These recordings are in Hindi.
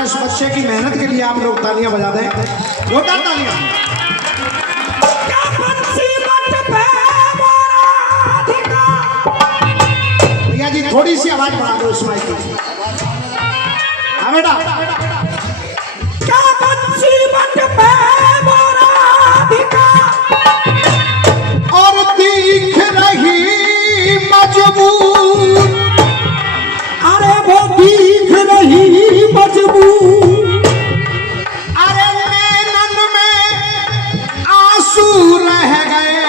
बार इस बच्चे की मेहनत के लिए आप लोग तालियां बजा दें, जोरदार तालियां। भैया जी थोड़ी सी आवाज बढ़ा दो इस माइक की। हाँ बेटा। क्या मुसीबत पे और दिख रही मजबूर, अरे वो दिख रही मजबूर, अरे नैनन में आंसू रह गए,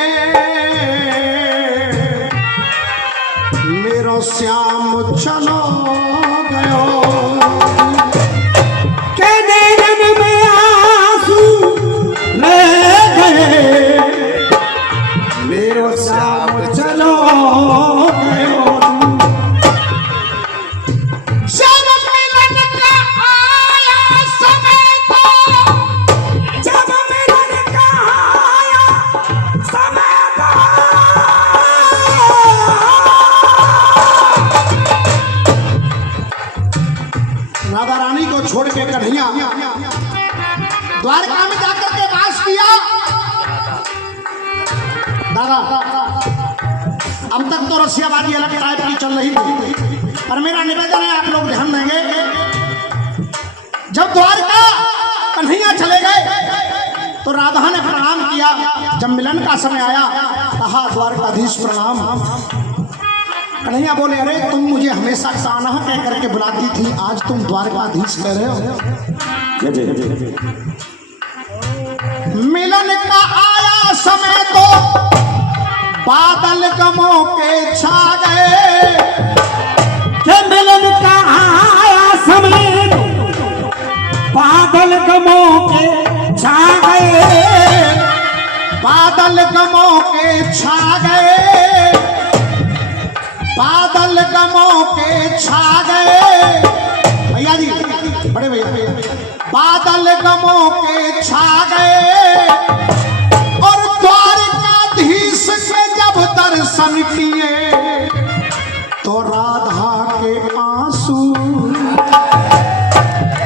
मेरो श्याम चलो गयो, के नैनन में आंसू रह गए, मेरो श्याम चलो गयो। जब मिलन का आया समय तो, जब मिलन का आया समय तो, राधा रानी को छोड़ के कन्हैया द्वारका में जाकर के वास किया। दादा अब तक तो रसियाबाजी अलग टाइप की चल रही थी, पर मेरा निवेदन है आप लोग ध्यान देंगे। जब द्वारका कन्हैया चले गए तो राधा ने प्रणाम किया। जब मिलन का समय आया कहा द्वारकाधीश प्रणाम। कन्हैया बोले अरे तुम मुझे हमेशा कान्हा कह करके बुलाती थी, आज तुम द्वारकाधीश कह रहे हो। मिलन का आया समय तो बादल गमों के छा गए, के मिलन का आया समय तो बादल गमों के छा गए, बादल गमों के छा गए, बादल गमों के छा गए। भैया जी बड़े भैया, बादल गमों के छा गए और द्वारकाधीश के जब दर्शन किए तो राधा के आंसू,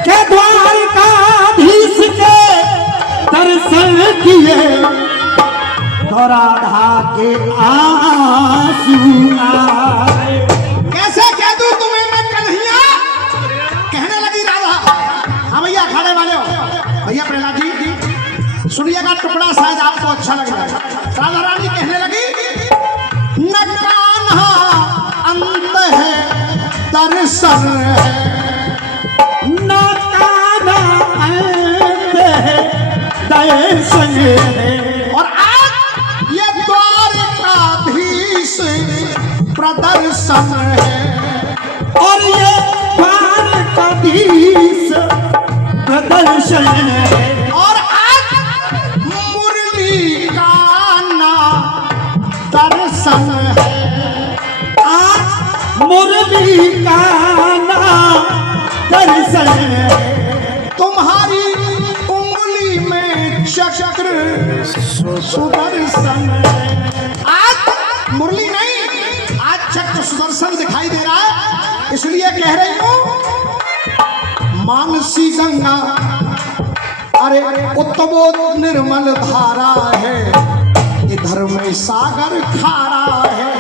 के द्वारकाधीश के दर्शन किए तो राधा के आंसू आए। कैसे कह दूं तुम्हें मैं कन्हैया, कहने लगी राधा। हाँ भैया खाने वाले हो भैया प्रहलाद जी सुनिएगा, टुकड़ा शायद आपको अच्छा लग रहा है। राधा रानी कहने लगी न कान्हा अंत है दर्शन है, न कान्हा अंत है दर्शन है, और आज ये द्वारकाधीश प्रदर्शन है, और ये द्वारकाधीश प्रदर्शन है, और आज मुरली का ना दर्शन है, आज मुरली का नाम दर्शन है, तुम्हारी उंगली में चक्र सुदर्शन है। आज मुरली नहीं, आज चक्र सुदर्शन दिखाई दे रहा है, इसलिए कह रही हूं मानसी गंगा अरे उत्तमो निर्मल धारा है, इधर में सागर खारा है।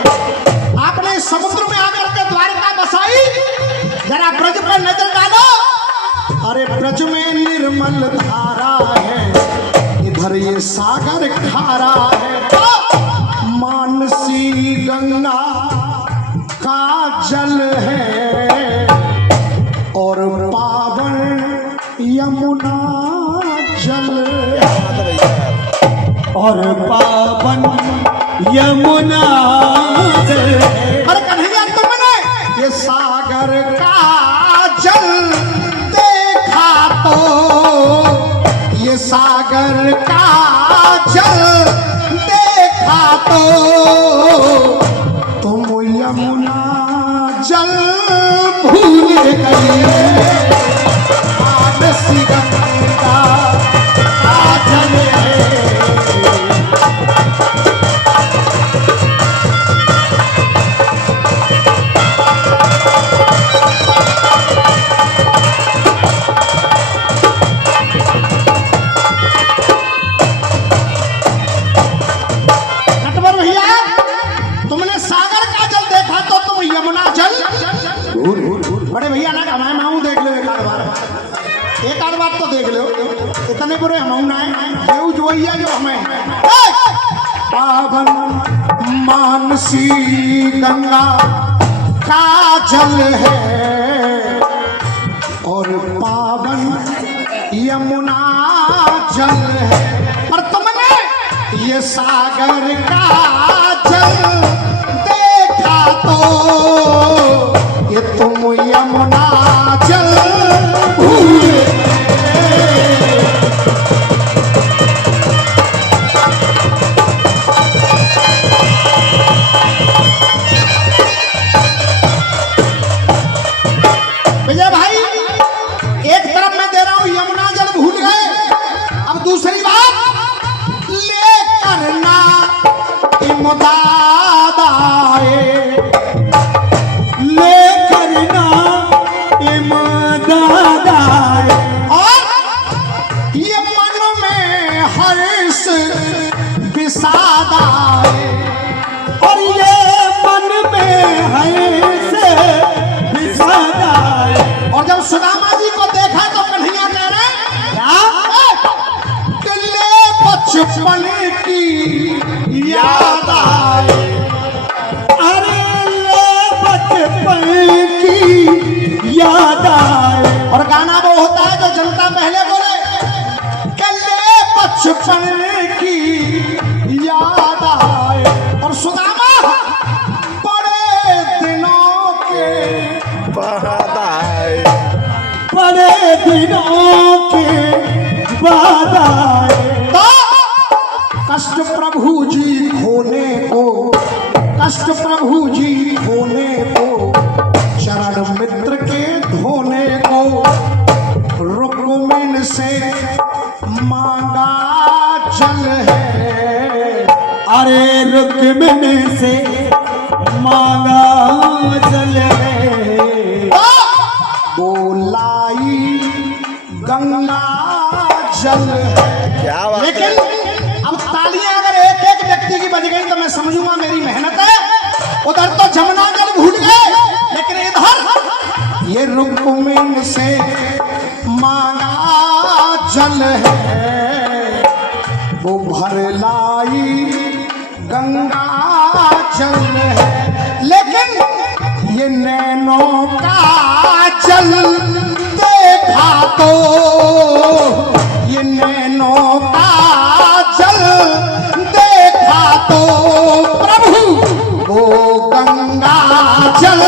आपने समुद्र में आकर के द्वारका बसाई, जरा ब्रज पर नजर डालो, अरे ब्रज में निर्मल धारा है, इधर ये सागर खारा है। तो मानसी गंगा का जल है और पावन यमुना जल, और पावन यमुना जल है। अरे कन्हैया तुमने ये सागर का जल देखा तो, ये सागर का जल देखा तो तुम यमुना जल भूल गई, मानसी गंगा का जल है। का जल देखा तो तुम यमुना जल बड़े भैया ना कमाए मैं देख लो एक आध बार तो देख लो इतने बुरे हम ना है जो हमें पावन मानसी गंगा का जल है और पावन यमुना जल है पर तुमने ये सागर का जल देखा तो ये तुम यमुना जल भूल विजय भाई एक तरफ मैं दे रहा हूं यमुना जल भूल गए अब दूसरी बात लेकर ना इमदादाए लेकर ना इमदादाए और ये मन में हर्ष विषादाए और ये मन में हर्ष विषादाए और जब सुदामा जी को देखा तो कन्हैया कह रहे कि ले बचपन की याद आए अरे ले बचपन की याद आए और गाना वो होता है जो जनता पहले बोले कि ले बचपन की याद आए और सुदामा बड़े दिनों के बड़े दिनों के बाद आए तो कष्ट प्रभु जी खोने को कष्ट प्रभु जी खोने को चरण मित्र के धोने को रुक्मिन से मांगा जल है अरे रुक्मिन से मांगा जल है वो लाई गंगा जल है क्या बात है? लेकिन अब तालियां अगर एक एक व्यक्ति की बज गई तो मैं समझूंगा मेरी मेहनत है उधर तो जमुना जल भूल गए लेकिन इधर ये रुक्मिन से मांगा जल है वो भर लाई गंगा जल है लेकिन ये नैनों का जल देखा तो ये नैनों का जल देखा तो प्रभु वो गंगा जल